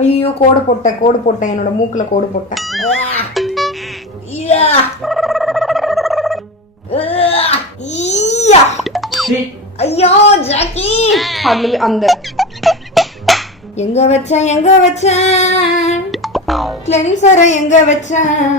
ஐயோ கோடு போட்டேன் என்னோட மூக்குல கோடு போட்டேன். ஐயோ ஜாக்கி அந்த எங்க வச்சேன் கிளென்சரை எங்க வச்சேன்.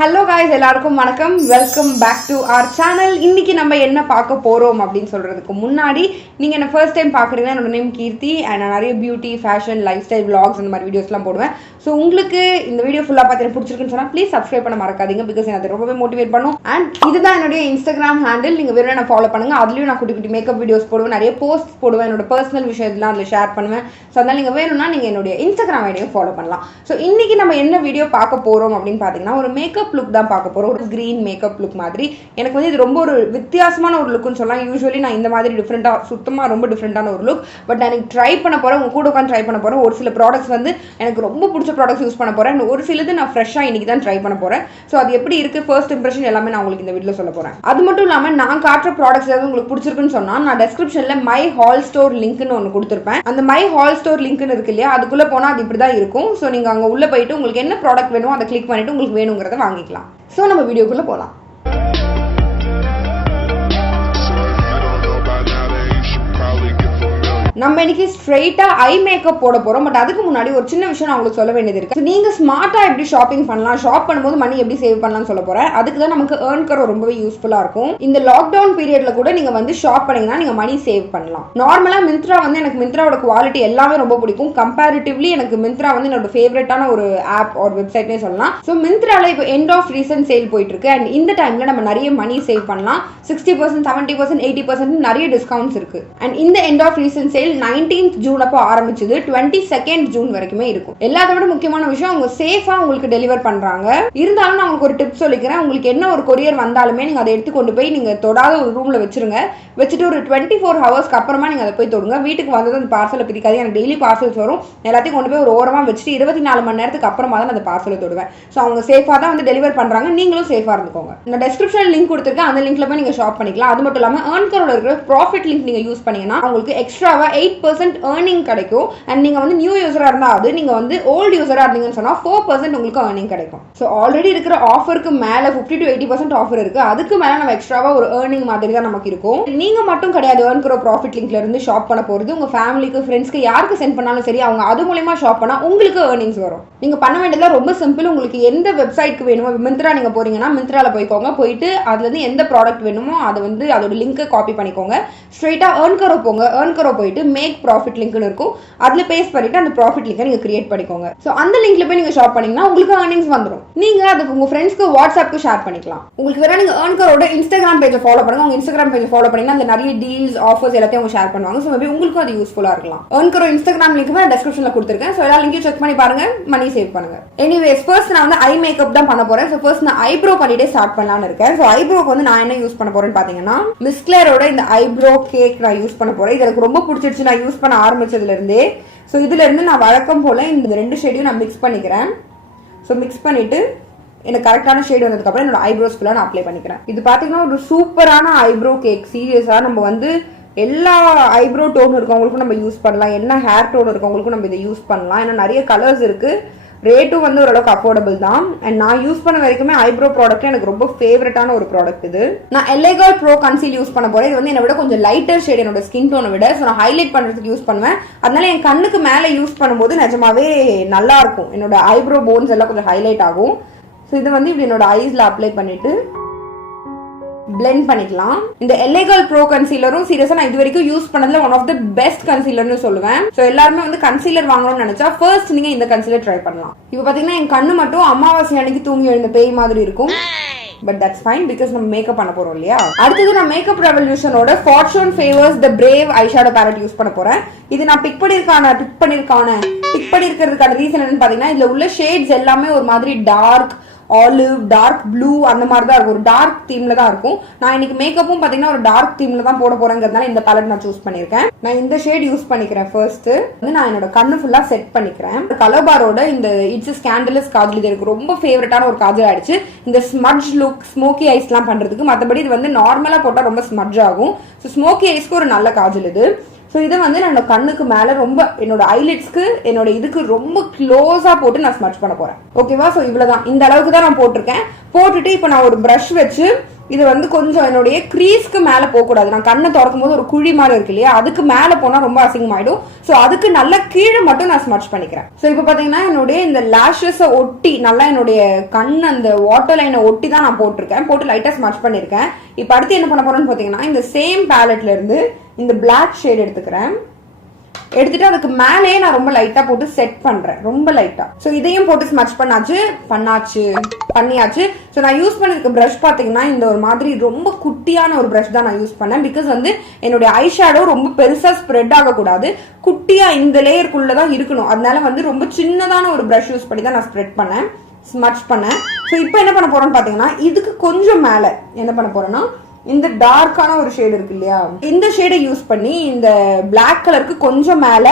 ஹலோ காய்ஸ், எல்லாருக்கும் வணக்கம். Welcome back to our channel. இன்னைக்கு நம்ம என்ன பார்க்க போறோம் அப்படின்னு சொல்றதுக்கு முன்னாடி நீங்க என்ன ஃபர்ஸ்ட் டைம் பாக்குறீங்கன்னா என்னோட நேம் கீர்த்தி அண்ட் நான் நிறைய beauty, fashion, life style vlogs அந்த மாதிரி வீடியோஸ்லாம் போடுவேன். ஸோ உங்களுக்கு இந்த வீடியோ ஃபுல்லாக பார்த்து எனக்கு பிடிச்சிருக்குன்னு சொன்னால் ப்ளீஸ் சப்ஸ்கிரைப் பண்ண மறக்காதீங்க. பிகாஸ் எனக்கு ரொம்பவே மோட்டிவேட் பண்ணும். அண்ட் இதுதான் என்னுடைய இன்ஸ்டாகிராம் ஹேண்டில். நீங்கள் வேறு என்ன ஃபாலோ பண்ணுங்க. அதுலேயும் நான் குட்டி குட்டி மேக்கப் வீடியோஸ் போடுவேன், நிறைய போஸ்ட் போடுவேன், என்னோட பர்சனல் விஷயத்தெலாம் அதில் ஷேர் பண்ணுவேன். ஸோ அதனால் நீங்கள் வேணும்னா நீங்கள் என்னுடைய இன்ஸ்டாகிராம் ஐடியும் ஃபாலோ பண்ணலாம். ஸோ இன்னைக்கு நம்ம என்ன வீடியோ பார்க்க போகிறோம் அப்படின்னு பார்த்தீங்கன்னா ஒரு மேக்கப் லுக் தான் பார்க்க போகிறோம். ஒரு கிரீன் மேக்கப் லுக் மாதிரி. எனக்கு வந்து இது ரொம்ப ஒரு வித்தியாசமான ஒரு லுக்குன்னு சொல்லலாம். யூஸ்வலி நான் இந்த மாதிரி டிஃப்ரெண்ட்டாக சுத்தமாக ரொம்ப டிஃப்ரெண்ட்டான ஒரு லுக். பட் நான் எனக்கு ட்ரை பண்ண போகிறேன், உங்கள் கூட உட்காந்து ட்ரை பண்ண போகிறேன். ஒரு சில ப்ராடக்ட்ஸ் வந்து எனக்கு ரொம்ப பிடிச்ச ப்ராடக்ட்ஸ் யூஸ் பண்ண போகிறேன். ஒரு சிலது நான் ஃப்ரெஷ்ஷாக இன்னைக்கு தான் ட்ரை பண்ண போகிறேன். ஸோ அது எப்படி இருக்குது, ஃபர்ஸ்ட் இம்ப்ரெஷன் எல்லாமே நான் உங்களுக்கு இந்த வீடியோ சொல்ல போகிறேன். அது மட்டும் இல்லாமல் நான் காட்டுற ப்ராடக்ட்ஸ் ஏதாவது உங்களுக்கு பிடிச்சிருக்குன்னு சொன்னால் நான் டெஸ்கிரிப்ஷனில் மை ஹால் ஸ்டோர் லிங்க்னு ஒன்று கொடுத்துருப்பேன். அந்த மை ஹால் ஸ்டோர் லிங்க்னு இருக்கு இல்லையா, அதுக்குள்ளே போனால் அது இப்படி தான் இருக்கும். ஸோ நீங்கள் அங்கே உள்ளே போயிட்டு உங்களுக்கு என்ன ப்ராடக்ட் வேணுமோ அதை கிளிக் பண்ணிவிட்டு உங்களுக்கு வேணுங்கிறத வாங்கிக்கலாம். ஸோ நம்ம வீடியோக்குள்ளே போகலாம். நம்ம இன்னைக்கு ஸ்ட்ரெயிட்டா ஐ மேக்கப் போட போறோம். பட் அதுக்கு முன்னாடி ஒரு சின்ன விஷயம் நான் உங்களுக்கு சொல்ல வேண்டியது இருக்கு. நீங்க ஸ்மார்ட்டா எப்படி ஷாப்பிங் பண்ணலாம், ஷாப் பண்ணும்போது மணி எப்படி சேவ் பண்ணலாம்னு சொல்ல போறேன். அதுக்கு தான் நமக்கு ஏர்ன் கரோ ரொம்பவே யூஸ்ஃபுல்லா இருக்கும். இந்த லாக்டவுன் பீரியட்ல கூட நீங்க வந்து ஷாப் பண்ணீங்கன்னா நீங்க மணி சேவ் பண்ணலாம். நார்மலா மிந்த்ரா வந்து எனக்கு மிந்த்ராவோட குவாலிட்டி எல்லாமே ரொம்ப பிடிக்கும். கம்பேரிட்டிவ்லி எனக்கு மிந்த்ரா வந்து என்னோட ஃபேவரட்டான ஒரு ஆப் ஒரு வெப்சைட்னே சொல்லலாம். ஸோ மிந்த்ரால இப்போ எண்ட் ஆஃப் ரீசன்ட் சேல் போயிட்டு இருக்கு. அண்ட் இந்த டைம்ல நம்ம நிறைய மணி சேவ் பண்ணலாம். 60%, 70%, 80% நிறைய டிஸ்கவுண்ட்ஸ் இருக்கு. அண்ட் இந்த end of recent sale 19th June அப்போ ஆரம்பிச்சது 22nd ஜூன் வரைக்குமே இருக்கும். எல்லாத்த விட முக்கியமான விஷயம் அவங்க சேஃபா உங்களுக்கு டெலிவர் பண்றாங்க. இருந்தாலும் நான் உங்களுக்கு ஒரு டிப் சொல்லிக்கிறேன். உங்களுக்கு என்ன ஒரு கொரியர் வந்தாலுமே நீங்க அதை எடுத்து கொண்டு போய் நீங்க தொடாத ஒரு ரூம்ல வச்சிருங்க. வச்சுட்டு ஒரு 24 ஹவர்ஸ்க்கு அப்புறமா நீங்க அதை போய் தொடுங்க. வீட்டுக்கு வந்தது அந்த பார்சலை பிரிக்காது. எனக்கு டெய்லி பார்சல்ஸ் வரும். எல்லாத்தையும் கொண்டு போய் ஒரு ஓரமா வச்சுட்டு 24 மணி நேரத்துக்கு அப்புறமா தான் அந்த பார்சலை தொடுவேன். ஸோ அவங்க சேஃபா தான் வந்து டெலிவர் பண்றாங்க. நீங்களும் சேஃபா இருந்துக்கோங்க. இந்த டெஸ்கிரிப்ஷன் லிங்க் கொடுத்துருக்கேன். அந்த லிங்க்ல போய் நீங்க ஷாப் பண்ணிக்கலாம். அது மட்டும் இல்லாம ஏர்ன் கரோட இருக்கிற ப்ராஃபிட் லிங்க் நீங்க யூஸ் பண்ணீங்கன்னா உங்களுக்கு எக்ஸ்ட்ராவா 8% earning கிடைக்கும். அண்ட் நீங்க வந்து நியூ யூசரா இருந்தா அது, நீங்க வந்து ஓல்ட் யூசரா இருந்தீங்கன்னு சொன்னா 4% உங்களுக்கு earning கிடைக்கும். சோ ஆல்ரெடி இருக்கிற ஆஃபருக்கு மேல 50 to 80% ஆஃபர் இருக்கு. அதுக்கு மேல நம்ம எக்ஸ்ட்ராவா ஒரு earning மாதிரி தான் நமக்கு இருக்கும். நீங்க மட்டும் கிடையாது earn கரோ ப்ராஃபிட் லிங்க்ல இருந்து ஷாப் பண்ண போறது. உங்க ஃபேமிலிக்கு, ஃப்ரெண்ட்ஸ்க்கு யாருக்கு சென்ட் பண்ணாலும் சரி, அவங்க அது மூலமா ஷாப் பண்ணா உங்களுக்கு earnings வரும். நீங்க பண்ண வேண்டியது ரொம்ப சிம்பிள். உங்களுக்கு எந்த வெப்சைட்க்கு வேணுமோ, மிந்த்ரா நீங்க போறீங்கன்னா மிந்த்ரால போய்க்கோங்க. போயிட்டு அதுல இருந்து எந்த ப்ராடக்ட் வேணுமோ அதை வந்து அதோட லிங்கை காப்பி பண்ணிக்கோங்க. ஸ்ட்ரெயிட்டா earn கரோ போங்க. earn கரோ போயிட்டு மேக் ப்ராஃபிட் லிங்க்னு இருக்கும். அதுல பேஸ்ட் பண்ணிட்டு அந்த ப்ராஃபிட் லிங்கை நீங்க கிரியேட் பண்ணிக்கோங்க. சோ அந்த லிங்க்ல போய் நீங்க ஷாப் பண்ணீங்கன்னா உங்களுக்கு earnings வந்துரும். நீங்க அதுக்கு உங்க ஃப்ரெண்ட்ஸ்க்கு வாட்ஸ்அப்க்கு ஷேர் பண்ணிக்கலாம். உங்களுக்கு வேற நீங்க earn கரோட இன்ஸ்டாகிராம் பேஜை ஃபாலோ பண்ணுங்க. உங்க இன்ஸ்டாகிராம் பேஜை ஃபாலோ பண்ணீங்கன்னா அதுல நிறைய டீல்ஸ், ஆஃபர்ஸ் எல்லாத்தையும் அவங்க ஷேர் பண்ணுவாங்க. சோ மேபி உங்களுக்கும் அது யூஸ்ஃபுல்லா இருக்கலாம். earn கரோ இன்ஸ்டாகிராம் லிங்க் நான் டிஸ்கிரிப்ஷன்ல கொடுத்திருக்கேன். சோ எல்லா லிங்கையும் செக் பண்ணி பாருங்க, மணி சேவ் பண்ணுங்க. எனிவேஸ் ஃபர்ஸ்ட் நான் வந்து ஐ மேக்கப் தான் பண்ண போறேன். சோ ஃபர்ஸ்ட் நான் ஐப்ரோ பண்ணிட்டே ஸ்டார்ட் பண்ணலாம்னு இருக்கேன். சோ ஐப்ரோக்கு வந்து நான் என்ன யூஸ் பண்ண போறேன்னு பாத்தீங்கன்னா மிஸ் கிளேரோட இந்த ஐப்ரோ கேக் நான் யூஸ் பண்ண போறேன். இது எனக்கு ரொம்ப பிடிச்சிருச்சு நான் யூஸ் பண்ண ஆரம்பிச்சதுல இருந்தே. ஸோ இதுல இருந்து நான் வழக்கம் போல இந்த ரெண்டு ஷேடையும் நான் மிக்ஸ் பண்ணிக்கிறேன். ஸோ மிக்ஸ் பண்ணிட்டு எனக்கு கரெக்டான ஷேட் வந்ததுக்கு அப்புறம் என்னோட ஐப்ரோஸ் ஃபுல்லாக நான் அப்ளை பண்ணிக்கிறேன். இது பார்த்தீங்கன்னா ஒரு சூப்பரான ஐப்ரோ கேக். சீரியஸாக நம்ம வந்து எல்லா ஐப்ரோ டோன் இருக்கவங்களுக்கும் நம்ம யூஸ் பண்ணலாம். என்ன ஹேர் டோன் இருக்கவங்களுக்கும் நம்ம இதை யூஸ் பண்ணலாம். ஏன்னா நிறைய கலர்ஸ் இருக்கு. ரேட்டும் வந்து ஓரளவுக்கு அஃபோர்டபுள் தான். அண்ட் நான் யூஸ் பண்ண வரைக்குமே ஐப்ரோ ப்ராடக்ட் எனக்கு ரொம்ப ஃபேவரட்டான ஒரு ப்ராடக்ட் இது. நான் எல்லைகால் ப்ரோ கன்சீல் யூஸ் பண்ண போறேன். இது வந்து என்னை விட கொஞ்சம் லைட்டர் ஷேட் என்னோட ஸ்கின் டோனை விட. ஸோ நான் ஹைலைட் பண்றதுக்கு யூஸ் பண்ணுவேன். அதனால என் கண்ணுக்கு மேலே யூஸ் பண்ணும்போது நிஜமாவே நல்லா இருக்கும். என்னோட ஐப்ரோ போன்ஸ் எல்லாம் கொஞ்சம் ஹைலைட் ஆகும். ஸோ இது வந்து இப்படி என்னோட ஐஸ்ல அப்ளை பண்ணிட்டு பிளெண்ட் பண்ணிக்கலாம். இந்த எல்லைகால் ப்ரோ கன்சீலரும் சீரியஸா நான் இது வரைக்கும் யூஸ் பண்ணதுல ஒன் ஆஃப் த பெஸ்ட் கன்சீலர்னு சொல்லுவேன். சோ எல்லாருமே வந்து கன்சீலர் வாங்கணும்னு நினைச்சா ஃபர்ஸ்ட் நீங்க இந்த கன்சீலர் ட்ரை பண்ணலாம். இப்போ பாத்தீங்கன்னா என் கண்ணு மட்டும் அமாவாசை அன்னைக்கு தூங்கி எழுந்த பேய் மாதிரி இருக்கும். பட் தட்ஸ் ஃபைன் பிகாஸ் நம்ம மேக்கப் பண்ண போறோம் இல்லையா. அடுத்தது நான் மேக்கப் ரெவல்யூஷனோட ஃபார்ச்சூன் ஃபேவர்ஸ் தி பிரேவ் ஐஷேடோ பேலட் யூஸ் பண்ண போறேன். இது நான் பிக் பண்ணிருக்கிறதுக்கான ரீசன் என்னன்னு பாத்தீங்கன்னா இதுல உள்ள ஷேட்ஸ் எல்லாமே ஒரு மாதிரி டார்க் ஆலிவ், டார்க் ப்ளூ அந்த மாதிரி தான் இருக்கும். ஒரு டார்க் தீம்ல தான் இருக்கும். நான் இன்னைக்கு மேக்கப்பும் பாத்தீங்கன்னா ஒரு டார்க் தீம்ல தான் போட போறேங்கிறதுனால இந்த பேலட் நான் சூஸ் பண்ணிருக்கேன். நான் இந்த ஷேட் யூஸ் பண்ணிக்கிறேன். ஃபர்ஸ்ட் வந்து நான் என்னோட கண்ணு ஃபுல்லா செட் பண்ணிக்கிறேன். கலர் பாரோட இந்த இட்ஸ் ஸ்கேண்டலஸ் காஜல் இது எனக்கு ரொம்ப ஃபேவரட்டான ஒரு காஜல் ஆயிடுச்சு. இந்த ஸ்மட்ஜ் லுக், ஸ்மோக்கி ஐஸ்லாம் பண்றதுக்கு. மற்றபடி இது வந்து நார்மலா போட்டா ரொம்ப ஸ்மட்ஜ் ஆகும். ஸோ ஸ்மோக்கி ஐஸ்க்கு ஒரு நல்ல காஜல் இது. ஸோ இதை வந்து நான் கண்ணுக்கு மேலே ரொம்ப என்னோட ஐலிட்ஸ்க்கு என்னோட இதுக்கு ரொம்ப க்ளோஸாக போட்டு நான் ஸ்மட்ச் பண்ண போகிறேன். ஓகேவா? ஸோ இவ்வளோதான், இந்த அளவுக்கு தான் நான் போட்டிருக்கேன். போட்டுட்டு இப்போ நான் ஒரு ப்ரஷ் வச்சு இது வந்து கொஞ்சம் என்னுடைய க்ரீஸ்க்கு மேலே போகக்கூடாது. நான் கண்ணை திறக்கும் போது ஒரு குழி மாதிரி இருக்கு இல்லையா, அதுக்கு மேலே போனால் ரொம்ப அசிங்கமாயிடும். ஸோ அதுக்கு நல்லா கீழே மட்டும் நான் ஸ்மட்ச் பண்ணிக்கிறேன். ஸோ இப்போ பார்த்தீங்கன்னா என்னுடைய இந்த லேஷஸை ஒட்டி நல்லா என்னுடைய கண் அந்த வாட்டர் லைனை ஒட்டி தான் நான் போட்டிருக்கேன். போட்டு லைட்டாக ஸ்மட்ச் பண்ணியிருக்கேன். இப்போ அடுத்து என்ன பண்ண போறேன்னு பார்த்தீங்கன்னா இந்த சேம் பேலட்ல இருந்து இந்த பிளாக் ஷேட் எடுத்துக்கிறேன். எடுத்துட்டு அதுக்கு மேலேயே நான் ரொம்ப லைட்டா போட்டு செட் பண்றேன், ரொம்ப லைட்டா. ஸோ இதையும் போட்டு ஸ்மட்ச் பண்ணியாச்சு. ஸோ நான் யூஸ் பண்ணிருக்க ப்ரஷ் பாத்தீங்கன்னா இந்த ஒரு மாதிரி ரொம்ப குட்டியான ஒரு ப்ரஷ் தான் நான் யூஸ் பண்ணேன். பிகாஸ் வந்து என்னுடைய ஐ ஷேடோ ரொம்ப பெருசா ஸ்ப்ரெட் ஆகக்கூடாது, குட்டியா இந்த லேயருக்குள்ளதான் இருக்கணும். அதனால வந்து ரொம்ப சின்னதான ஒரு ப்ரஷ் யூஸ் பண்ணி தான் நான் ஸ்மட்ச் பண்ணேன். ஸோ இப்போ என்ன பண்ண போறேன்னு பாத்தீங்கன்னா இதுக்கு கொஞ்சம் மேல என்ன பண்ண போறேன்னா இந்த டார்க்கான ஒரு ஷேடு இருக்கு இல்லையா, இந்த ஷேடை யூஸ் பண்ணி இந்த பிளாக் கலருக்கு கொஞ்சம் மேல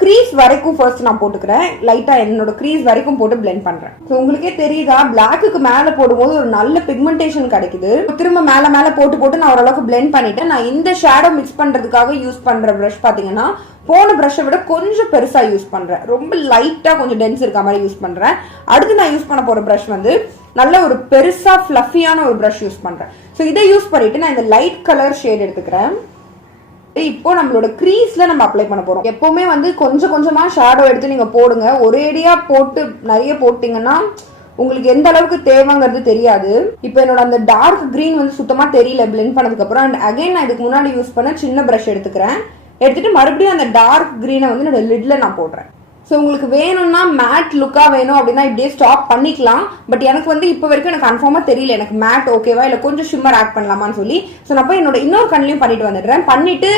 க்ரீஸ் வரைக்கும் ஃபர்ஸ்ட் நான் போட்டுக்கிறேன். லைட்டா என்னோட க்ரீஸ் வரைக்கும் போட்டு பிளெண்ட் பண்றேன். ஸோ உங்களுக்கே தெரியுதா, பிளாக்கு மேல போடும்போது ஒரு நல்ல பிக்மெண்டேஷன் கிடைக்குது. திரும்ப மேல போட்டு நான் ஓரளவுக்கு பிளெண்ட் பண்ணிட்டேன். நான் இந்த ஷேடோ மிக்ஸ் பண்றதுக்காக யூஸ் பண்ற ப்ரஷ் பாத்தீங்கன்னா போன ப்ரஷை விட கொஞ்சம் பெருசா யூஸ் பண்றேன். ரொம்ப லைட்டா கொஞ்சம் டென்ஸ் இருக்க மாதிரி யூஸ் பண்றேன். அடுத்து நான் யூஸ் பண்ண போற ப்ரஷ் வந்து நல்ல ஒரு பெருசா ஃபிளஃபியான ஒரு ப்ரஷ் யூஸ் பண்றேன். ஸோ இதை யூஸ் பண்ணிட்டு நான் இந்த லைட் கலர் ஷேட் எடுத்துக்கிறேன். இப்போ நம்மளோட க்ரீஸ்ல நம்ம அப்ளை பண்ண போறோம். எப்பவுமே வந்து கொஞ்சம் கொஞ்சமா ஷேடோ எடுத்து நீங்க போடுங்க. ஒரேடியா போட்டு நிறைய போட்டீங்கன்னா உங்களுக்கு எந்த அளவுக்கு தேவைங்கிறது தெரியாது. இப்போ என்னோட அந்த டார்க் கிரீன் வந்து சுத்தமா தெரியல பிளெண்ட் பண்ணதுக்கு அப்புறம். அண்ட் அகைன் நான் இதுக்கு முன்னாடி யூஸ் பண்ண சின்ன ப்ரஷ் எடுத்துக்கிறேன். எடுத்துட்டு மறுபடியும் அந்த டார்க் கிரீனை வந்து என்னோட லிட்ல நான் போடுறேன். ஸோ உங்களுக்கு வேணும்னா மேட் லுக்கா வேணும் அப்படின்னா இப்படியே ஸ்டாப் பண்ணிக்கலாம். பட் எனக்கு வந்து இப்போ வரைக்கும் எனக்கு கன்ஃபார்மா தெரியல எனக்கு மேட் ஓகேவா இல்லை கொஞ்சம் ஷிம்மர் ஆட் பண்ணலாமான்னு சொல்லி. ஸோ நான் போய் என்னோட இன்னொரு கண்ணிலையும் பண்ணிட்டு வந்துடுறேன். பண்ணிட்டு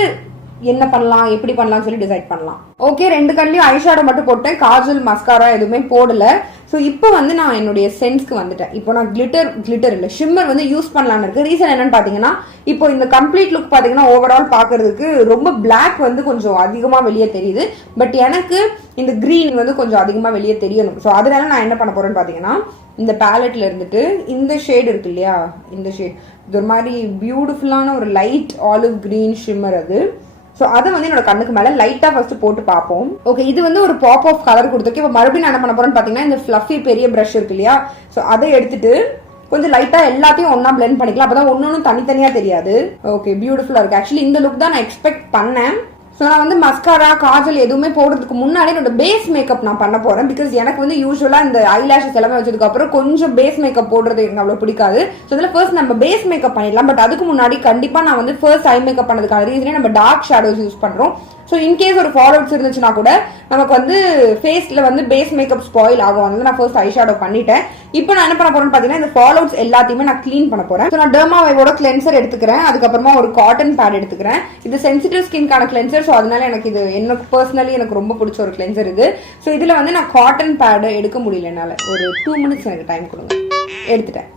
என்ன பண்ணலாம் எப்படி பண்ணலாம் சொல்லி டிசைட் பண்ணலாம். ஓகே, 2 கண்ணிலையும் ஐஷேடோ மட்டும் போட்டேன், காஜல் மஸ்காரா எதுவுமே போடல. ஸோ இப்போ வந்து நான் என்னுடைய சென்ஸ்க்கு வந்துட்டேன். இப்போ நான் கிளிட்டர் இல்லை ஷிம்மர் வந்து யூஸ் பண்ணலான்னு இருக்கு. ரீசன் என்னன்னு பாத்தீங்கன்னா இப்போ இந்த கம்ப்ளீட் லுக் பாத்தீங்கன்னா ஓவரால் பாக்குறதுக்கு ரொம்ப பிளாக் வந்து கொஞ்சம் அதிகமா வெளியே தெரியுது. பட் எனக்கு இந்த கிரீன் வந்து கொஞ்சம் அதிகமா வெளியே தெரியணும். ஸோ அதனால நான் என்ன பண்ண போறேன்னு பாத்தீங்கன்னா இந்த பேலட்ல இருந்துட்டு இந்த ஷேட் இருக்கு இல்லையா, இந்த ஷேட் இது ஒரு மாதிரி பியூட்டிஃபுல்லான ஒரு லைட் ஆலிவ் கிரீன் ஷிம்மர் அது. ஸோ அதை வந்து என்னோட கண்ணுக்கு மேலே லைட்டாக ஃபர்ஸ்ட் போட்டு பார்ப்போம். ஓகே, இது வந்து ஒரு பாப் ஆஃப் கலர் கொடுத்துருக்கு. இப்போ மறுபடியும் நான் என்ன பண்ண போறேன்னு பார்த்தீங்கன்னா இந்த ஃப்ளஃபி பெரிய ப்ரஷ் இருக்கு இல்லையா, ஸோ அதை எடுத்துட்டு கொஞ்சம் லைட்டாக எல்லாத்தையும் ஒன்றா பிளெண்ட் பண்ணிக்கலாம். அப்போ தான் ஒன்று தனித்தனியாக தெரியாது. ஓகே, பியூட்டிஃபுல்லாக இருக்கு. ஆக்சுவலி இந்த லுக் தான் நான் எக்ஸ்பெக்ட் பண்ணேன். ஸோ நான் வந்து மஸ்காரா காஜல் எதுவுமே போடுறதுக்கு முன்னாடி என்னோட பேஸ் மேக்கப் நான் பண்ண போறேன். பிகாஸ் எனக்கு வந்து யூஸ்வலா இந்த ஐலாஷஸ் எல்லாமே வச்சதுக்கு அப்புறம் கொஞ்சம் பேஸ் மேக்கப் போடுறது எனக்கு அவ்வளோ பிடிக்காது. ஸோ இதில் ஃபர்ஸ்ட் நம்ம பேஸ் மேக்கப் பண்ணிடலாம். பட் அதுக்கு முன்னாடி கண்டிப்பாக நான் வந்து ஃபர்ஸ்ட் ஐ மேக்கப் பண்ணதுக்கான ரீசனே நம்ம டார்க் ஷேடோஸ் யூஸ் பண்றோம். ஸோ இன்கேஸ் ஒரு ஃபாலோவர்ஸ் இருந்துச்சுன்னா கூட நமக்கு வந்து ஃபேஸ்ல வந்து பேஸ் மேக்கப் ஸ்பாயில் ஆகும். வந்து நான் ஃபர்ஸ்ட் ஐ ஷேடோ பண்ணிட்டேன். இப்போ நான் என்ன பண்ண போறேன்னு பார்த்தீங்கன்னா இந்த ஃபாலோவர்ஸ் எல்லாத்தையுமே நான் க்ளீன் பண்ண போறேன். ஸோ நான் டெர்மாவைவோட கிளென்சர் எடுத்துக்கிறேன். அதுக்கப்புறமா ஒரு காட்டன் பேட் எடுத்துக்கிறேன். இது சென்சிட்டிவ் ஸ்கின்கான கிளென்சர். ஸோ அதனால எனக்கு இது எனக்கு பர்சனலி எனக்கு ரொம்ப பிடிச்ச ஒரு கிளென்சர் இது. ஸோ இதுல வந்து நான் காட்டன் பேடு எடுக்க முடியல என்னால. ஒரு 2 மினிட்ஸ் எனக்கு டைம் கொடுங்க. எடுத்துட்டேன்.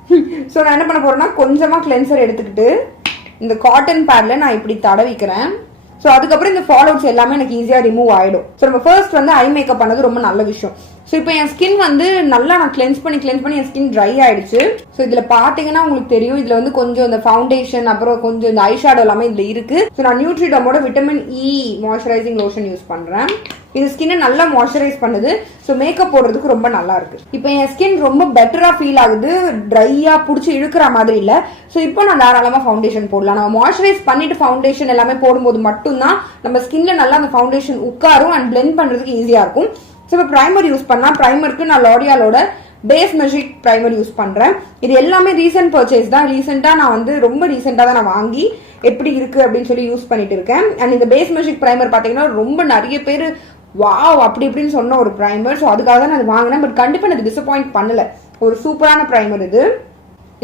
ஸோ நான் என்ன பண்ண போறேன்னா கொஞ்சமா கிளென்சர் எடுத்துக்கிட்டு இந்த காட்டன் பேட்ல நான் இப்படி தடவிக்கிறேன். ஸோ அதுக்கப்புறம் இந்த ஃபாலோவர்ஸ் எல்லாமே எனக்கு ஈஸியாக ரிமூவ் ஆகிடும். ஸோ நம்ம ஃபர்ஸ்ட் வந்து ஐ மேக்கப் பண்ணது ரொம்ப நல்ல விஷயம். ஸோ இப்போ என் ஸ்கின் வந்து நல்லா நான் கிளென்ஸ் பண்ணி என் ஸ்கின் ட்ரை ஆயிடுச்சு. ஸோ இதில் பார்த்தீங்கன்னா உங்களுக்கு தெரியும் இதில் வந்து கொஞ்சம் இந்த ஃபவுண்டேஷன் அப்புறம் கொஞ்சம் இந்த ஐ ஷேடோ எல்லாமே இதில் இருக்கு. ஸோ நான் நியூட்ரிடமோட vitamin E moisturising lotion use பண்ணுறேன். இது ஸ்கின்னை நல்லா மாய்ஸ்சரைஸ் பண்ணுது. ஸோ மேக்கப் போடுறதுக்கு ரொம்ப நல்லா இருக்கு. இப்போ என் ஸ்கின் ரொம்ப பெட்டரா ஃபீல் ஆகுது, ட்ரையா பிடிச்சி இழுக்கிற மாதிரி இல்லை. ஸோ இப்போ நான் தாராளமாக ஃபவுண்டேஷன் போடலாம். நம்ம மாய்ஸ்சரைஸ் பண்ணிட்டு ஃபவுண்டேஷன் எல்லாமே போடும்போது மட்டும்தான் நம்ம ஸ்கின்ல நல்லா அந்த ஃபவுண்டேஷன் உட்காரும் அண்ட் பிளெண்ட் பண்றதுக்கு ஈஸியா இருக்கும். ஸோ இப்போ ப்ரைமர் யூஸ் பண்ணா ப்ரைமருக்கு நான் லாரியாலோட பேஸ் மேஜிக் ப்ரைமர் யூஸ் பண்றேன். இது எல்லாமே ரீசென்ட் பர்ச்சேஸ் தான். ரீசெண்டா நான் வந்து ரொம்ப ரீசெண்டா தான் நான் வாங்கி எப்படி இருக்கு அப்படின்னு சொல்லி யூஸ் பண்ணிட்டு இருக்கேன். அண்ட் இந்த பேஸ் மேஜிக் ப்ரைமர் பாத்தீங்கன்னா ரொம்ப நிறைய பேர் வாவ் அப்படி இப்படின்னு சொன்ன ஒரு ப்ரைமர். ஸோ அதுக்காக தான் நான் வாங்கினேன். பட் கண்டிப்பா எனக்கு டிசப்பாயிண்ட் பண்ணல. ஒரு சூப்பரான ப்ரைமர் இது.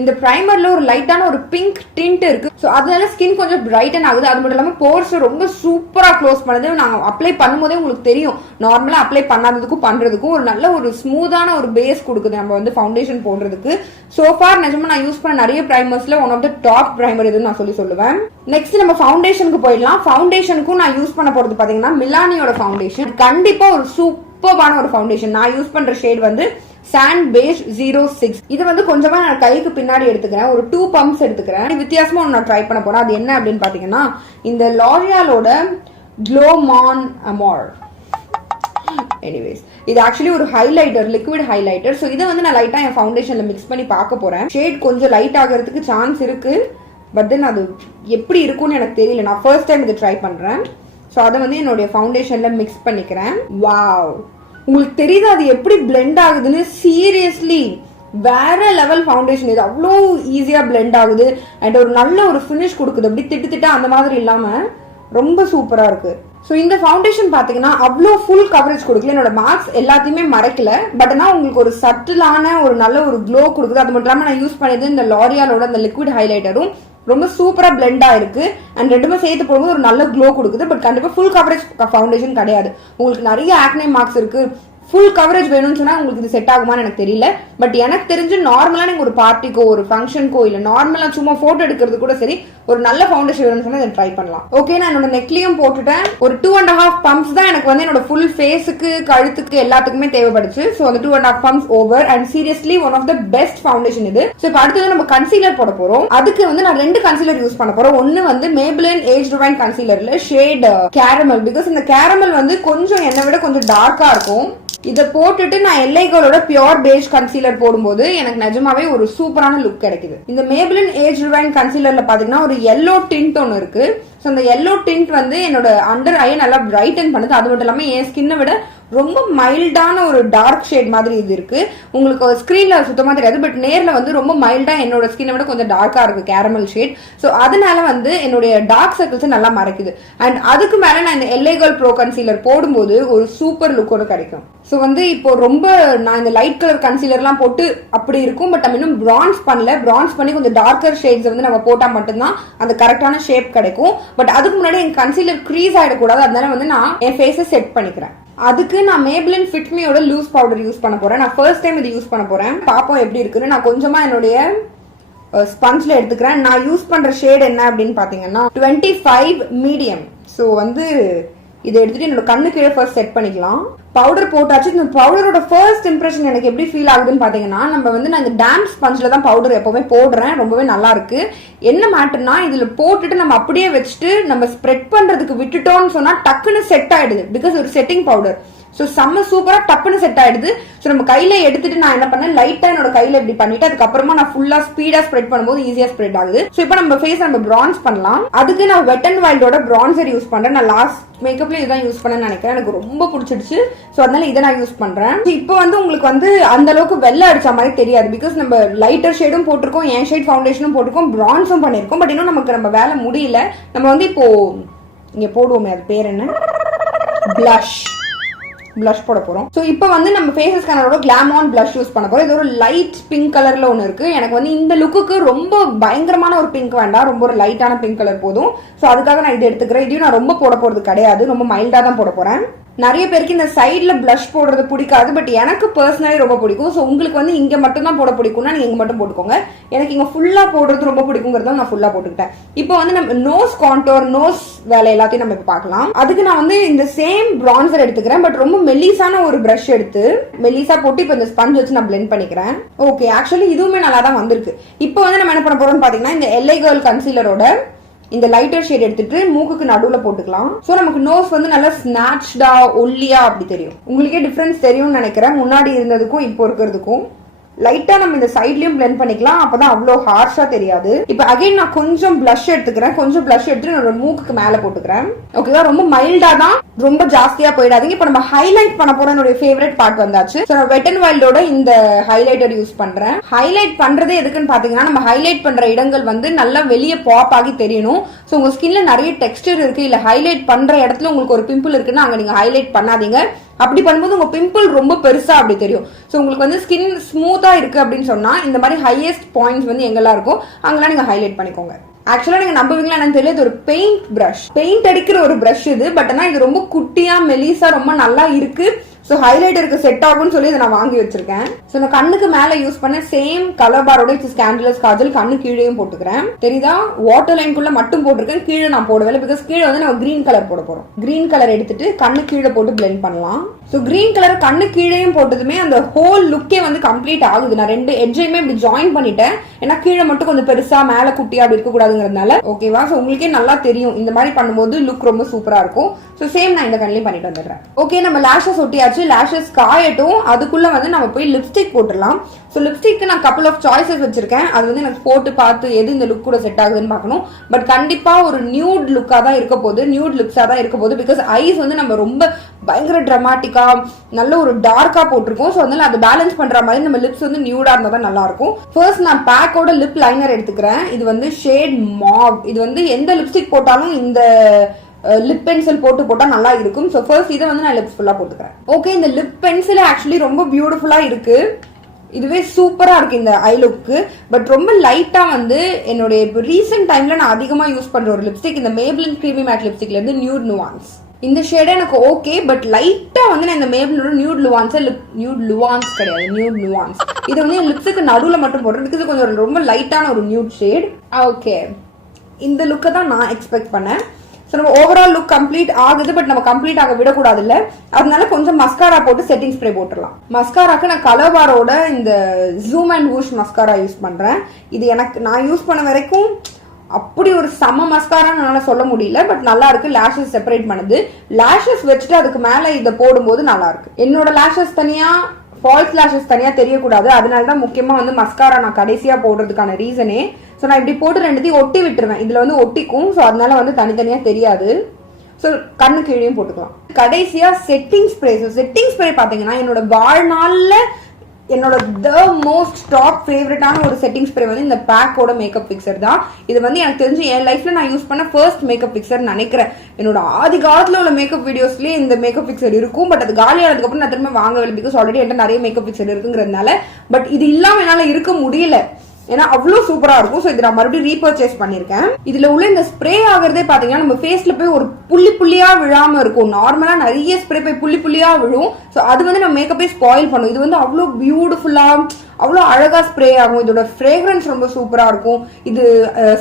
இந்த ப்ரைமர்ல ஒரு லைட்டான ஒரு பிங்க் டிண்ட் இருக்கு. ஸோ அதனால ஸ்கின் கொஞ்சம் பிரைட்டன் ஆகுது. அது மட்டும் இல்லாமல் போர்ஸ் ரொம்ப சூப்பரா க்ளோஸ் பண்ணுது. நாங்கள் அப்ளை பண்ணும்போதே உங்களுக்கு தெரியும், நார்மலா அப்ளை பண்ணாததுக்கும் பண்றதுக்கும் ஒரு நல்ல ஒரு ஸ்மூத்தான ஒரு பேஸ் கொடுக்குது நம்ம வந்து ஃபவுண்டேஷன் போடுறதுக்கு. சோஃபார் நிஜமா நான் யூஸ் பண்ண நிறைய ப்ரைமர்ஸ்ல one of the top primer இதுன்னு நான் சொல்லுவேன். நெக்ஸ்ட் நம்ம ஃபவுண்டேஷனுக்கு போயிடலாம். ஃபவுண்டேஷனுக்கும் நான் யூஸ் பண்ண போறது பாத்தீங்கன்னா மிலானியோட ஃபவுண்டேஷன். கண்டிப்பா ஒரு சூப்பரான ஒரு ஃபவுண்டேஷன். நான் யூஸ் பண்ற ஷேட் வந்து சாண்ட் பேஜ் 06. இது வந்து கொஞ்சமா நான் கைக்கு பின்னாடி எடுத்துக்கிறேன். ஒரு 2 பம்ப்ஸ் எடுத்துக்கிறேன். வித்தியாசமா நான் ட்ரை பண்ண போறேன். அது என்ன அப்படின்னு பாத்தீங்கன்னா இந்த லாரியாலோட க்ளோ மான் அமோர். எனிவேஸ் இது ஆக்சுவலி ஒரு ஹைலைட்டர், லிக்விட் ஹைலைட்டர். ஸோ இதை வந்து நான் லைட்டா என் ஃபவுண்டேஷன்ல மிக்ஸ் பண்ணி பார்க்க போறேன். ஷேட் கொஞ்சம் லைட் ஆகிறதுக்கு சான்ஸ் இருக்கு, பட் தென் அது எப்படி இருக்கும்னு எனக்கு தெரியல. நான் ஃபர்ஸ்ட் டைம் இதை ட்ரை பண்றேன். ஸோ அதை வந்து என்னுடைய ஃபவுண்டேஷன்ல மிக்ஸ் பண்ணிக்கிறேன். வாவ், உங்களுக்கு தெரியுது அது எப்படி பிளெண்ட் ஆகுதுன்னு? சீரியஸ்லி வேற லெவல் ஃபவுண்டேஷன் இது. அவ்வளோ ஈஸியா பிளெண்ட் ஆகுது அண்ட் ஒரு நல்ல ஒரு ஃபினிஷ் கொடுக்குது. அப்படி திட்டு திட்டா அந்த மாதிரி இல்லாம ரொம்ப சூப்பரா இருக்கு. ஸோ இந்த ஃபவுண்டேஷன் பாத்தீங்கன்னா அவ்வளோ ஃபுல் கவரேஜ் கொடுக்கல, என்னோட மார்க்ஸ் எல்லாத்தையுமே மறைக்கல, பட் ஆனால் உங்களுக்கு ஒரு சட்டிலான ஒரு நல்ல ஒரு க்ளோ கொடுக்குது. அது மட்டும் இல்லாமல் நான் யூஸ் பண்ணது இந்த லாரியாலோட அந்த லிக்விட் ஹைலைட்டரும் ரொம்ப சூப்பரா பிளெண்டா இருக்கு அண்ட் ரெண்டுமே சேர்த்து போடும்போது ஒரு நல்ல க்ளோ கொடுக்குது. பட் கண்டிப்பா ஃபுல் கவரேஜ் ஃபவுண்டேஷன் கிடையாது. உங்களுக்கு நிறைய ஆக்னே மார்க்ஸ் இருக்கு, ஃபுல் கவரேஜ் வேணும்னு சொன்னா உங்களுக்கு இது செட் ஆகுமான்னு எனக்கு தெரியல. பட் எனக்கு தெரிஞ்சு நார்மலா நீங்க ஒரு பார்ட்டிக்கோ ஒரு ஃபங்க்ஷனுக்கோ இல்ல நார்மலா சும்மா போட்டோ எடுக்கிறது கூட சரி ஒரு நல்ல ஃபவுண்டேஷன் வேணும்னு சொன்னா இதை ட்ரை பண்ணலாம். ஓகே, நான் என்னோட நெக்லியும் போட்டுட்டேன். ஒரு 2.5 பம்ப்ஸ் தான் எனக்கு வந்து என்னோட ஃபுல் ஃபேஸுக்கு கழுத்துக்கு எல்லாத்துக்குமே தேவைப்படுச்சு. ஸோ அந்த 2.5 pumps over and seriously one of the best foundation இது. ஸோ இப்போ அடுத்தது நம்ம கன்சீலர் போட போறோம். அதுக்கு வந்து நான் 2 கன்சீலர் யூஸ் பண்ண போறோம். ஒன்னு வந்து மேபிளின் ஏஜ் ரிவைன் கன்சீலர்ல ஷேட் கேரமல். பிகாஸ் இந்த கேரமல் வந்து கொஞ்சம் என்னை விட கொஞ்சம் டார்க்கா இருக்கும். இதை போட்டுட்டு நான் எல்லைகளோட பியோர் பேஜ் கன்சீலர் போடும்போது எனக்கு நிஜமாவே ஒரு சூப்பரான லுக் கிடைக்குது. இந்த மேபிளின் ஏஜ் ரிவைன் கன்சீலர்ல பாத்தீங்கன்னா ஒரு எல்லோ டிண்ட் ஒன்று இருக்கு. ஸோ அந்த எல்லோ டிண்ட் வந்து என்னோட அண்டர் ஐயை நல்லா பிரைட்டன் பண்ணுது. அது மட்டும் இல்லாமல் என் ஸ்கின்னை விட ரொம்ப மைல்டான ஒரு டார்க் ஷேட் மாதிரி இது இருக்கு. உங்களுக்கு ஸ்கிரீன்ல சுத்தமா தெரியாது, பட் நேர்ல வந்து ரொம்ப மைல்டா என்னோட ஸ்கின்னை விட கொஞ்சம் டார்க்கா இருக்கு கேரமல் ஷேட். ஸோ அதனால வந்து என்னுடைய டார்க் சர்க்கிள்ஸ் நல்லா மறைக்குது. அண்ட் அதுக்கு மேல நான் இந்த எல்ஏ கேர்ள் ப்ரோ கன்சீலர் போடும்போது ஒரு சூப்பர் லுக் ஒன்று கிடைக்கும். ஸோ வந்து இப்போ ரொம்ப நான் இந்த லைட் கலர் கன்சீலர்லாம் போட்டு அப்படி இருக்கும், பட் நம்ம இன்னும் பிரான்ஸ் பண்ணல. பிரான்ஸ் பண்ணி கொஞ்சம் டார்க்கர் ஷேட்ஸ் வந்து நம்ம போட்டா மட்டும்தான் அந்த கரெக்டான ஷேப் கிடைக்கும். பட் அதுக்கு முன்னாடி என் கன்சீலர் க்ரீஸ் ஆயிடக்கூடாது, அதனால வந்து நான் என் ஃபேஸை செட் பண்ணிக்கிறேன். அதுக்கு நான் மேபிளின் ஃபிட் மீயோட லூஸ் பவுடர் யூஸ் பண்ண போறேன். நான் ஃபர்ஸ்ட் டைம் இது யூஸ் பண்ண போறேன். பாப்போம் எப்படி இருக்குன்னு. நான் கொஞ்சமா என்னுடைய ஸ்பஞ்ச்ல எடுத்துக்கிறேன். நான் யூஸ் பண்ற ஷேட் என்ன அப்படின்னு பாத்தீங்கன்னா 25 மீடியம். ஸோ வந்து இதை எடுத்துட்டு என்னோட கண்ணு கீழே ஃபர்ஸ்ட் செட் பண்ணிக்கலாம். பவுடர் போட்டாச்சு. இந்த பவுடரோட ஃபர்ஸ்ட் இம்ப்ரெஷன் எனக்கு எப்படி ஃபீல் ஆகுதுன்னு பாத்தீங்கன்னா, நம்ம வந்து நான் இந்த டேம்ப் ஸ்பஞ்சில் தான் பவுடர் எப்பவுமே போடுறேன். ரொம்பவே நல்லா இருக்கு. என்ன மேட்டர்னா இதுல போட்டுட்டு நம்ம அப்படியே வச்சுட்டு நம்ம ஸ்ப்ரெட் பண்றதுக்கு விட்டுட்டோம்னு சொன்னா டக்குன்னு செட் ஆயிடுது. பிகாஸ் ஒரு செட்டிங் பவுடர். ஸோ செம்ம சூப்பரா டப்புன்னு செட் ஆயிடுது. ஸோ நம்ம கையில எடுத்துட்டு நான் என்ன பண்ணேன், லைட்டா என்னோட கையில இப்படி பண்ணிட்டு அதுக்கப்புறமா நான் ஃபுல்லா ஸ்பீடா ஸ்ப்ரெட் பண்ணும்போது ஈஸியா ஸ்ப்ரெட் ஆகுது. ஸோ இப்போ நம்ம ஃபேஸ் நம்ம பிரான்ஸ் பண்ணலாம். அதுக்கு நான் வெட் அண்ட் வைல்டோட பிரான்சர் யூஸ் பண்றேன். நான் லாஸ்ட் மேக்கப்ல இதான் யூஸ் பண்ணேன்னு நினைக்கிறேன். எனக்கு ரொம்ப பிடிச்சிடுச்சு. ஸோ அதனால இதை நான் யூஸ் பண்றேன். இப்போ வந்து உங்களுக்கு வந்து அந்த அளவுக்கு வெள்ளை அடிச்ச மாதிரி தெரியாது. பிகாஸ் நம்ம லைட்டர் ஷேடும் போட்டிருக்கோம், என் ஷேட் ஃபவுண்டேஷனும் போட்டிருக்கோம், பிரான்ஸும் பண்ணிருக்கோம். பட் இன்னும் நமக்கு நம்ம வேலை முடியல. நம்ம வந்து இப்போ இங்க போடுவோமே, அது பேர் என்ன, பிளஷ் போட போறோம். சோ இப்போ வந்து நம்ம ஃபேஸ் ஸ்கேனரோட கிளாம் ஆன் பிளஷ் யூஸ் பண்ண போறோம். இது ஒரு லைட் பிங்க் கலர்ல ஒன்னு இருக்கு. எனக்கு வந்து இந்த லுக்குக்கு ரொம்ப பயங்கரமான ஒரு பிங்க் வேண்டாம், ரொம்ப ஒரு லைட்டான பிங்க் கலர் போதும். சோ அதுக்காக நான் இது எடுத்துக்கிறேன். இதையும் நான் ரொம்ப போட போறது கிடையாது, ரொம்ப மைல்டா தான் போட போறேன். நிறைய பேருக்கு இந்த சைட்ல பிளஷ் போடுறது பிடிக்காது, பட் எனக்கு பர்சனலி ரொம்ப பிடிக்கும். ஸோ உங்களுக்கு வந்து இங்க மட்டும் தான் போட பிடிக்கும்னா நீங்க இங்க மட்டும் போட்டுக்கோங்க. எனக்கு இங்க ஃபுல்லா போடுறது ரொம்ப பிடிக்குங்கிறத நான் ஃபுல்லா போட்டுக்கிட்டேன். இப்போ வந்து நம்ம நோஸ் கான்டோர், நோஸ் வேலை எல்லாத்தையும் நம்ம இப்போ பார்க்கலாம். அதுக்கு நான் வந்து இந்த சேம் பிரான்சர் எடுத்துக்கிறேன், பட் ரொம்ப மெல்லிசான ஒரு பிரஷ் எடுத்து மெல்லிசா போட்டு இப்போ இந்த ஸ்பஞ்ச் வச்சு நான் பிளெண்ட் பண்ணிக்கிறேன். ஓகே, ஆக்சுவலி இதுவுமே நல்லா தான் வந்திருக்கு. இப்போ வந்து நம்ம என்ன பண்ண போறோம்னு பாத்தீங்கன்னா இந்த எல்ஏ கேர்ள் கன்சீலரோட இந்த லைட்டர் ஷேட் எடுத்துட்டு மூக்குக்கு நடுவுல போட்டுக்கலாம். சோ நமக்கு நோஸ் வந்து நல்லா ஸ்நாட்ச்டா ஒல்லியா அப்படி தெரியும். உங்களுக்கே டிஃபரன்ஸ் தெரியும்னு நினைக்கிறேன், முன்னாடி இருந்ததுக்கும் இப்போ இருக்கிறதுக்கும். லைட்டா நம்ம இந்த சைட்லயும் பிளெண்ட் பண்ணிக்கலாம், அப்பதான் அவ்வளவு ஹார்ஷா தெரியாது. இப்ப அகைன் நான் கொஞ்சம் பிளஷ் எடுத்துக்கிறேன். கொஞ்சம் பிளஷ் எடுத்து என்னோட மூக்குக்கு மேல போட்டுக்கிறேன். ஓகேவா, ரொம்ப மைல்டா தான், ரொம்ப ஜாஸ்தியா போயிடாதீங்க. இப்ப நம்ம ஹைலைட் பண்ண போற என்னோட ஃபேவரட் பார்ட் வந்தாச்சு. நான் வெட் அண்ட் வைல்டோட இந்த ஹைலைட்டர் யூஸ் பண்றேன். ஹைலைட் பண்றது எதுக்குன்னு பாத்தீங்கன்னா, நம்ம ஹைலைட் பண்ற இடங்கள் வந்து நல்லா வெளியே பாப் ஆகி தெரியணும். சோ உங்க ஸ்கின்ல நிறைய டெக்ஸ்டர் இருக்கு, இல்ல ஹைலைட் பண்ற இடத்துல உங்களுக்கு ஒரு பிம்பிள் இருக்குன்னா அங்க நீங்க ஹைலைட் பண்ணாதீங்க. அப்படி பண்ணும்போது உங்க பிம்பிள் ரொம்ப பெருசா அப்படி தெரியும். சோ உங்களுக்கு வந்து ஸ்கின் ஸ்மூத்தா இருக்கு அப்படின்னு சொன்னா இந்த மாதிரி ஹையஸ்ட் பாயிண்ட்ஸ் வந்து எங்கெல்லாம் இருக்கோ அங்கெல்லாம் நீங்க ஹைலைட் பண்ணிக்கோங்க. ஆக்சுவலா நீங்க நம்புவீங்களா என்னன்னு தெரியல, இது ஒரு பெயிண்ட் பிரஷ், பெயிண்ட் அடிக்கிற ஒரு பிரஷ் இது. பட் ஆனா இது ரொம்ப குட்டியா மெலிசா ரொம்ப நல்லா இருக்கு. ஸோ ஹைலைட்டருக்கு செட் ஆகும்னு சொல்லி இதை நான் வாங்கி வச்சிருக்கேன். ஸோ நான் கண்ணுக்கு மேல யூஸ் பண்ண சேம் கலர் பாரோட ஸ்கேண்டலஸ் காஜல் கண்ணு கீழேயும் போட்டுக்கிறேன். தெரியுதா, வாட்டர் லைனுக்குள்ள மட்டும் போட்டிருக்கேன், கீழே நான் போடவில்லை. பிகாஸ் கீழே வந்து நம்ம கிரீன் கலர் போட போறோம். கிரீன் கலர் எடுத்துட்டு கண்ணு கீழே போட்டு பிளெண்ட் பண்ணலாம். ஸோ கிரீன் கலர் கண்ணு கீழேயும் போட்டதுமே அந்த ஹோல் லுக்கே வந்து கம்ப்ளீட் ஆகுது. நான் 2 எட்ஜையுமே இப்படி ஜாயின் பண்ணிட்டேன். ஏன்னா கீழே மட்டும் கொஞ்சம் பெருசா மேல குட்டியா அப்படி இருக்க கூடாதுங்கிறதுனால. ஓகேவா, ஸோ உங்களுக்கே நல்லா தெரியும் இந்த மாதிரி பண்ணும்போது லுக் ரொம்ப சூப்பரா இருக்கும். ஸோ சேம் நான் இந்த கண்ணிலையும் பண்ணிட்டு வந்துடுறேன். ஓகே, நம்ம லேஷஸ் ஒட்டியாச்சு. லேஷஸ் காயட்டும், அதுக்குள்ள வந்து நம்ம போய் லிப்ஸ்டிக் போட்டுடலாம். ஸோ லிப்ஸ்டிக்கு நான் கப்பல் ஆஃப் சாய்ஸஸ் வச்சிருக்கேன். அது வந்து எனக்கு போட்டு பார்த்து எது இந்த லுக் கூட செட் ஆகுதுன்னு பார்க்கணும். பட் கண்டிப்பா ஒரு நியூட் லுக்கா தான் இருக்க போகுது, நியூட் லிப்ஸா தான் இருக்க போகுது. பிகாஸ் ஐஸ் வந்து நம்ம ரொம்ப பயங்கர டிராமாட்டிக்கா நல்ல ஒரு டார்க்கா போட்டிருக்கோம். ஸோ அதனால அதை பேலன்ஸ் பண்ற மாதிரி நம்ம லிப்ஸ் வந்து நியூடா இருந்தா தான் நல்லா இருக்கும். ஃபர்ஸ்ட் நான் பேக்கோட லிப் லைனர் எடுத்துக்கிறேன். இது வந்து ஷேட் மாவ். இது வந்து எந்த லிப்ஸ்டிக் போட்டாலும் இந்த லிப் பென்சில் போட்டா நல்லா இருக்கும். ஸோ ஃபர்ஸ்ட் இதை வந்து நான் லிப்ஸ் ஃபுல்லா போட்டுக்கிறேன். ஓகே, இந்த லிப் பென்சில் ஆக்சுவலி ரொம்ப பியூட்டிஃபுல்லா இருக்கு. இதுவே சூப்பரா இருக்கு இந்த ஐ லுக்கு. பட் ரொம்ப லைட்டா வந்து என்னுடைய இப்போ ரீசெண்ட் டைம்ல நான் அதிகமா யூஸ் பண்ற ஒரு லிப்ஸ்டிக் இந்த மேப்ளின் கிரீமி மேட் லிப்ஸ்டிக்ல இருந்து நியூட் நுவான்ஸ். இந்த ஷேட் எனக்கு ஓகே, பட் லைட்டா வந்து நான் இந்த மேப்ளினோட நியூட் லுவான்ஸ் கிடையாது, நியூட் நுவான்ஸ். இது வந்து என் லிப்ஸுக்கு நடுவில் மட்டும் போடுறேன். பிகாஸ் கொஞ்சம் ரொம்ப லைட்டான ஒரு நியூட் ஷேட். ஓகே, இந்த லுக்கை தான் நான் எக்ஸ்பெக்ட் பண்ணேன். ஸோ நம்ம ஓவரால் லுக் கம்ப்ளீட் ஆகுது, பட் நம்ம கம்ப்ளீட் ஆக விடக்கூடாது இல்லை. அதனால கொஞ்சம் மஸ்காரா போட்டு செட்டிங் ஸ்ப்ரே போட்டுடலாம். மஸ்காராக்கு நான் கலர் பாரோட இந்த ஜூம் அண்ட் வூஷ் மஸ்காரா யூஸ் பண்றேன். இது எனக்கு நான் யூஸ் பண்ண வரைக்கும் அப்படி ஒரு செம மஸ்காரான்னு என்னால சொல்ல முடியல, பட் நல்லா இருக்கு. லேஷஸ் செப்பரேட் பண்ணுது. லேஷஸ் வச்சுட்டு அதுக்கு மேல இதை போடும்போது நல்லா இருக்கு. என்னோட லேஷஸ் தனியா, ஃபால்ஸ் லேஷஸ் தனியா தெரியக்கூடாது. அதனாலதான் முக்கியமா வந்து மஸ்காரா நான் கடைசியா போடுறதுக்கான ரீசனே. ஸோ நான் இப்படி போட்டு ரெண்டுத்தையும் ஒட்டி விட்டுருவேன். இதுல வந்து ஒட்டிக்கும். ஸோ அதனால வந்து தனித்தனியா தெரியாது. ஸோ கண்ணு கீழேயும் போட்டுக்கலாம். கடைசியா செட்டிங் ஸ்ப்ரே. செட்டிங் ஸ்ப்ரே பாத்தீங்கன்னா என்னோட வாழ்நாள்ல என்னோட த மோஸ்ட் டாப் ஃபேவரட்டான ஒரு செட்டிங் ஸ்ப்ரே வந்து இந்த பேக்கோட மேக்கப் பிக்சர் தான். இது வந்து எனக்கு தெரிஞ்சு என் லைஃப்ல நான் யூஸ் பண்ண ஃபர்ஸ்ட் மேக்கப் பிக்சர் நினைக்கிறேன். என்னோட ஆதி காலத்துல உள்ள மேக்கப் வீடியோஸ்லயே இந்த மேக்கப் பிக்சர் இருக்கும். பட் அது காலியானதுக்கு அப்புறம் நான் திரும்ப வாங்கவில்லை. பிகாஸ் ஆல்ரெடி என்கிட்ட நிறைய மேக்கப் பிக்சர் இருக்குங்கிறதுனால. பட் இது இல்லாம என்னால இருக்க முடியல, ஏன்னா அவ்வளவு சூப்பரா இருக்கும். ஸோ இது நான் மறுபடியும் ரீபர்ச்சேஸ் பண்ணிருக்கேன். இதுல உள்ள இந்த ஸ்ப்ரே ஆகிறதே பாத்தீங்கன்னா நம்ம ஃபேஸ்ல போய் ஒரு புள்ளி புள்ளியா விழாம இருக்கும். நார்மலா நிறைய ஸ்ப்ரே போய் புள்ளி புள்ளியா விழும். ஸோ அது வந்து நம்ம மேக்கப்பே ஸ்பாயில் பண்ணும். இது வந்து அவ்வளோ பியூட்டிஃபுல்லா அவ்வளோ அழகா ஸ்ப்ரே ஆகும். இதோட ஃப்ரேக்ரன்ஸ் ரொம்ப சூப்பரா இருக்கும். இது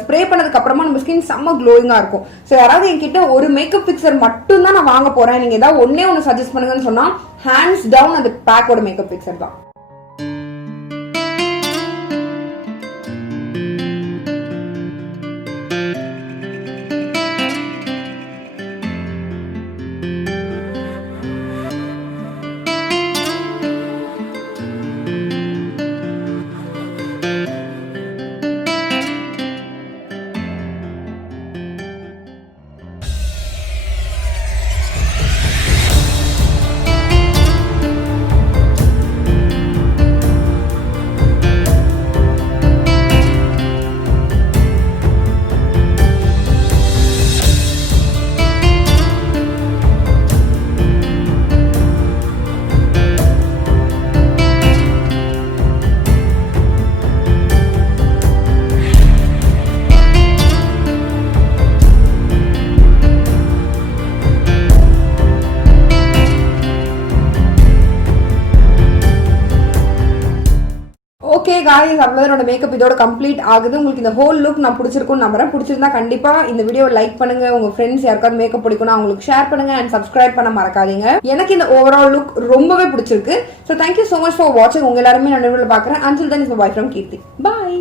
ஸ்ப்ரே பண்ணதுக்கு அப்புறமா நம்ம ஸ்கின் செம்ம க்ளோயிங்கா இருக்கும். ஸோ யாராவது என்கிட்ட ஒரு மேக்கப் பிக்சர் மட்டும் தான் நான் வாங்க போறேன், நீங்க ஏதாவது ஒன்னு சஜஸ்ட் பண்ணுங்கன்னு சொன்னா ஹேண்ட்ஸ் டவுன் அந்த பேக்கோட மேக்கப் பிக்சர் தான். ஓகே காய்ஸ், அவ்வளோதான் மேக்கப் இதோட கம்ப்ளீட் ஆகுது. உங்களுக்கு இந்த ஹோல் லுக் நான் பிடிச்சிருக்கும்னு நம்புறேன். பிடிச்சிருந்தா கண்டிப்பா இந்த வீடியோ லைக் பண்ணுங்க. உங்க ஃப்ரெண்ட்ஸ் யாருக்காவது மேக்கப் பிடிக்கும்னா அவங்களுக்கு ஷேர் பண்ணுங்க அண்ட் சப்ஸ்கிரைப் பண்ண மறக்காதீங்க. எனக்கு இந்த ஓவரால் லுக் ரொம்பவே பிடிச்சிருக்கு. So thank you so much for வாட்சிங். உங்க எல்லாருமே நான் வீடியோவில் பார்க்குறேன். Until then is bye from Keerthi. Bye.